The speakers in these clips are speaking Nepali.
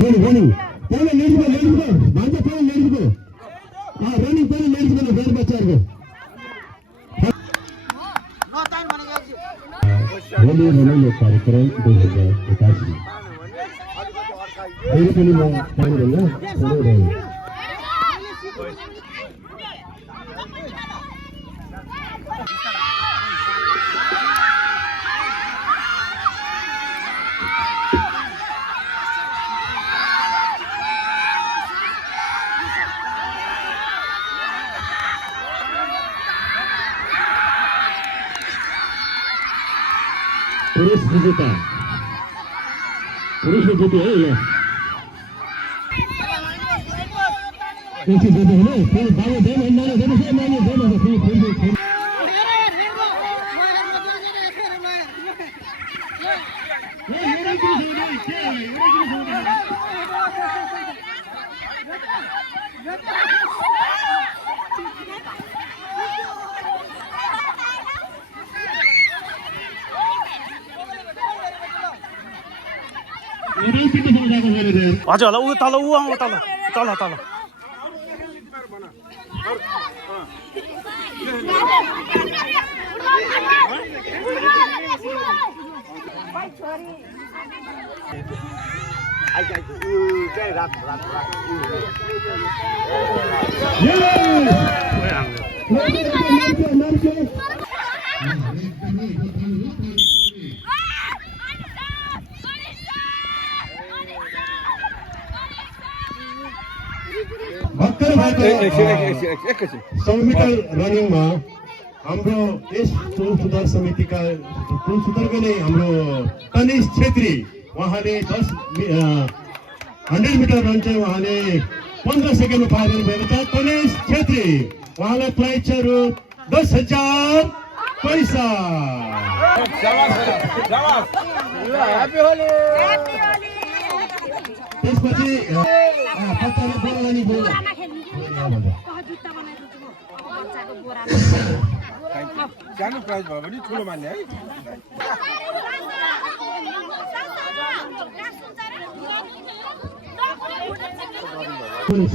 Running. Pole let's go. Banja pole let's go. Running pole let's go. Red बच्चा को. होली मनोरंजन कार्यक्रम 2081. मेरे को नहीं मालूम है ना. पुरुष विजेता है ये कैसे देते हैं ना फिर बाबू दे माने फिर 맞아, 우 달라, 우왕 달라. भर्खर 100 मिटर रनिङमा हाम्रो यस टोल सुधार समितिका टोल सुधारको नै हाम्रो तनिष छेत्री उहाँले 100 मिटर रन चाहिँ उहाँले 15 सेकेन्डमा पार गर्नुभएको छ. तनिष छेत्री उहाँलाई प्राइज छ रु 10,000 पैसा. त्यसपछि पत्ताले बोलानी बोला जानु प्राइज भयो भने ठुलो मान्ने है.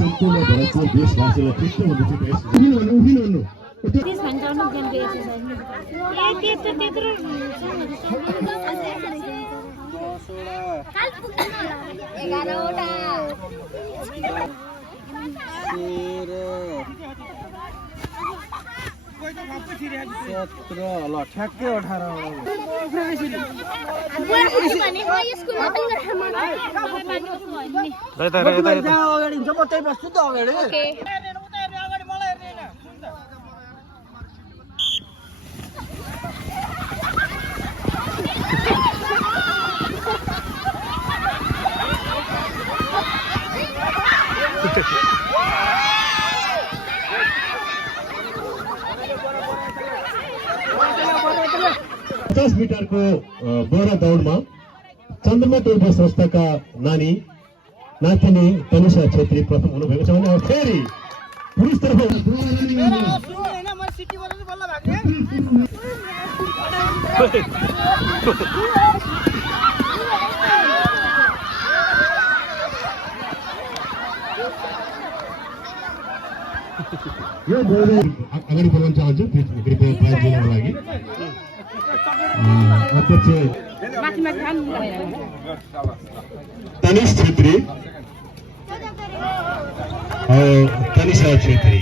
सम्पूर्ण भारतको देशवासीलाई कृष्ण भन्नु ठ्याक्कै 18 अगाडि हुन्छ म त्यही बस्छु त अगाडि. मिटरको बोरा दौडमा चन्द्रमा टोलको संस्थाका नातिनी तनिषा छेत्री प्रथम हुनुभएको छ भने फेरि पुरुष तर्फ यो अगाडि बोलाउन चाहन्छु कृपया प्राइज दिनको लागि. अध्यक्ष तनिष छेत्री तनिषा छेत्री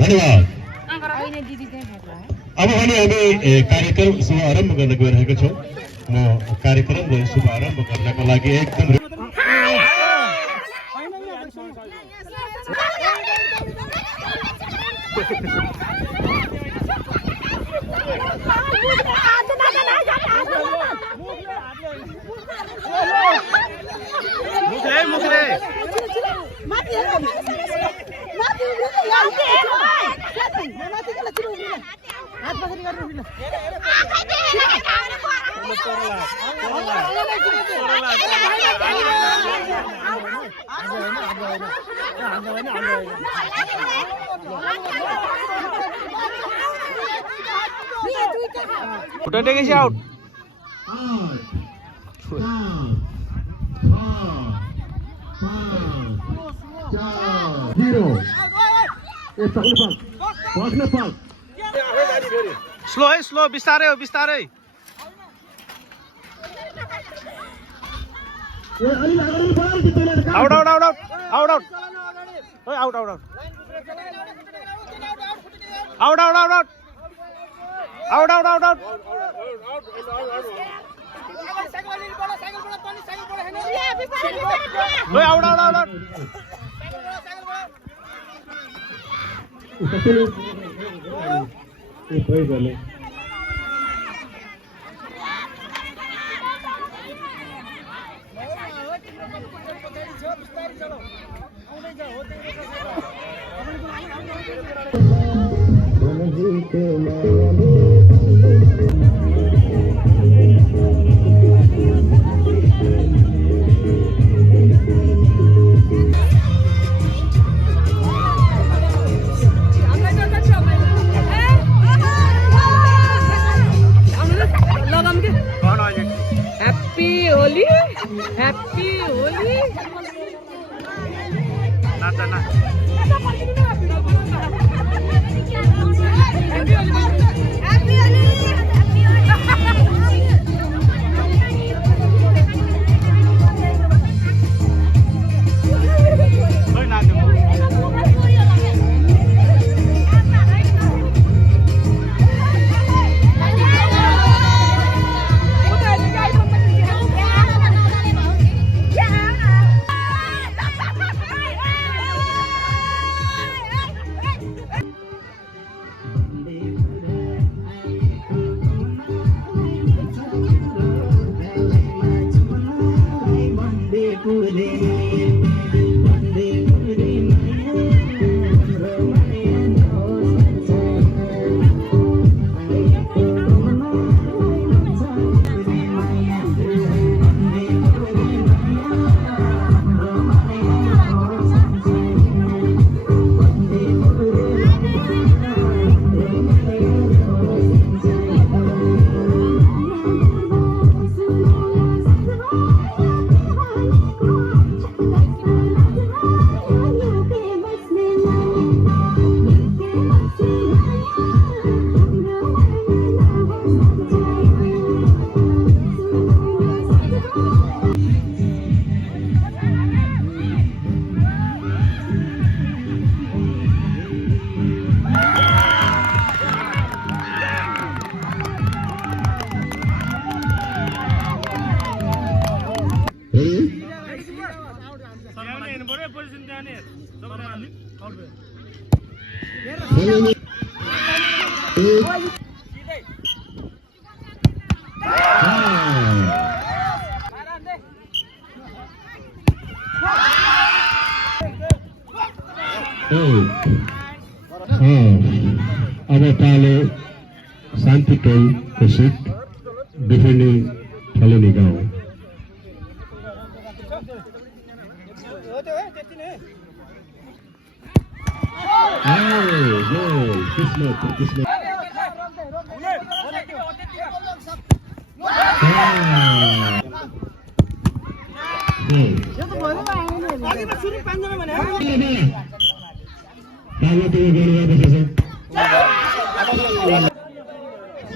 धन्यवाद. अब भने हामी कार्यक्रम शुभारम्भ गर्न गइरहेका छौँ. म कार्यक्रमलाई शुभारम्भ गर्नको लागि एकदम Udah deh guys out. 8, 7, 6, 0 ए तकले पाक पाक स्लो है स्लो बिस्तारै हो बिस्तारै out out out out out out ओइ out out out out out out out out out out ओइ आउट आउट आउट आउट ए भइ गले Happy Holi, Happy Holi. नाच नाच ओइ नाच अब ताले शान्ति टोल कोसित डिफेन्डिङ थलोनी गाउँ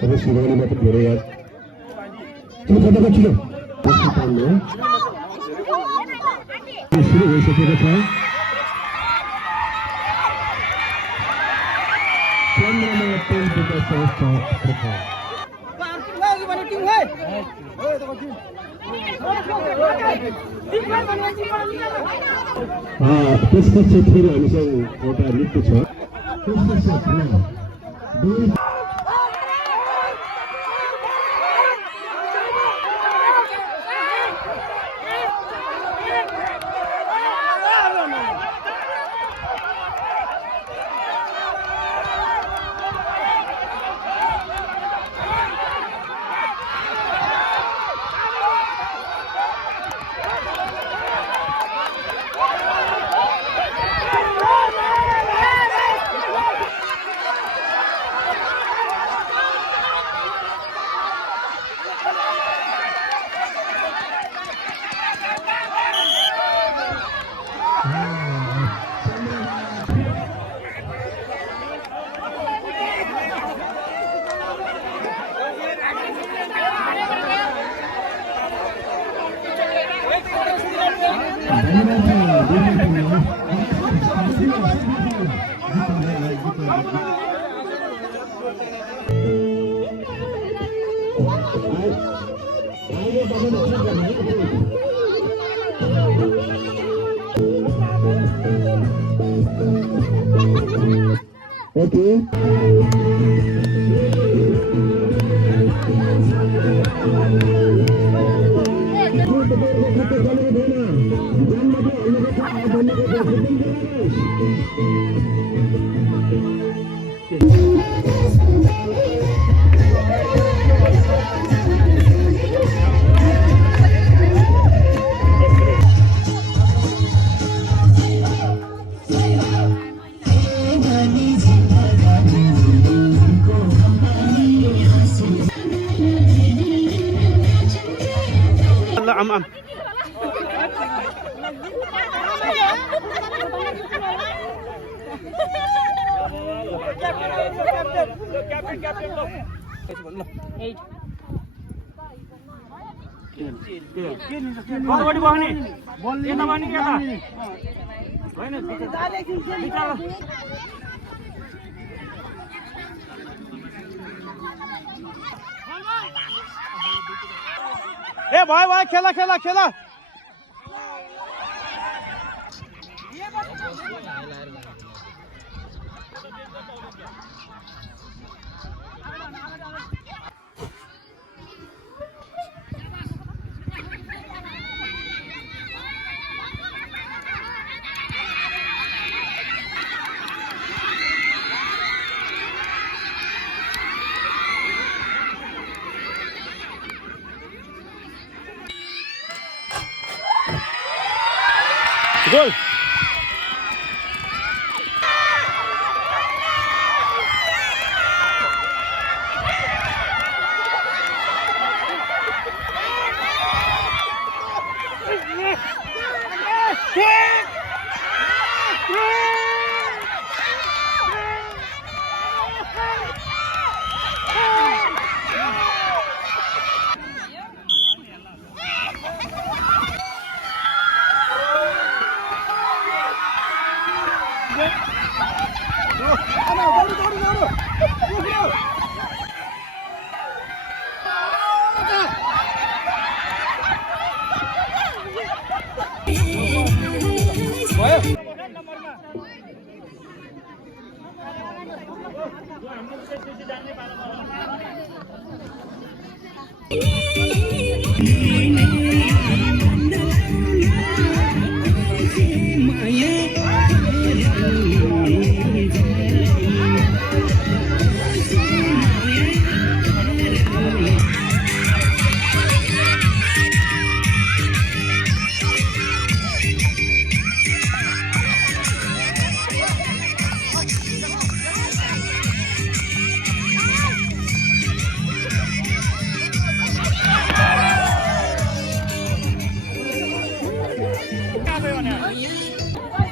सबै सुरुवातीमा त धेरै याद त्यो कताको छिलो सुरु भइसकेको छ 15 टेलको संस्था त्यसपछि फेरि हामीसँग एउटा नृत्य छ Okay. Allah am. ए भयो भयो खेला खेला खेला Gol.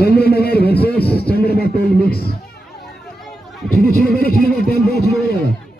Chandranagar versus Chandrabatul mix. Chilo tempo chilo.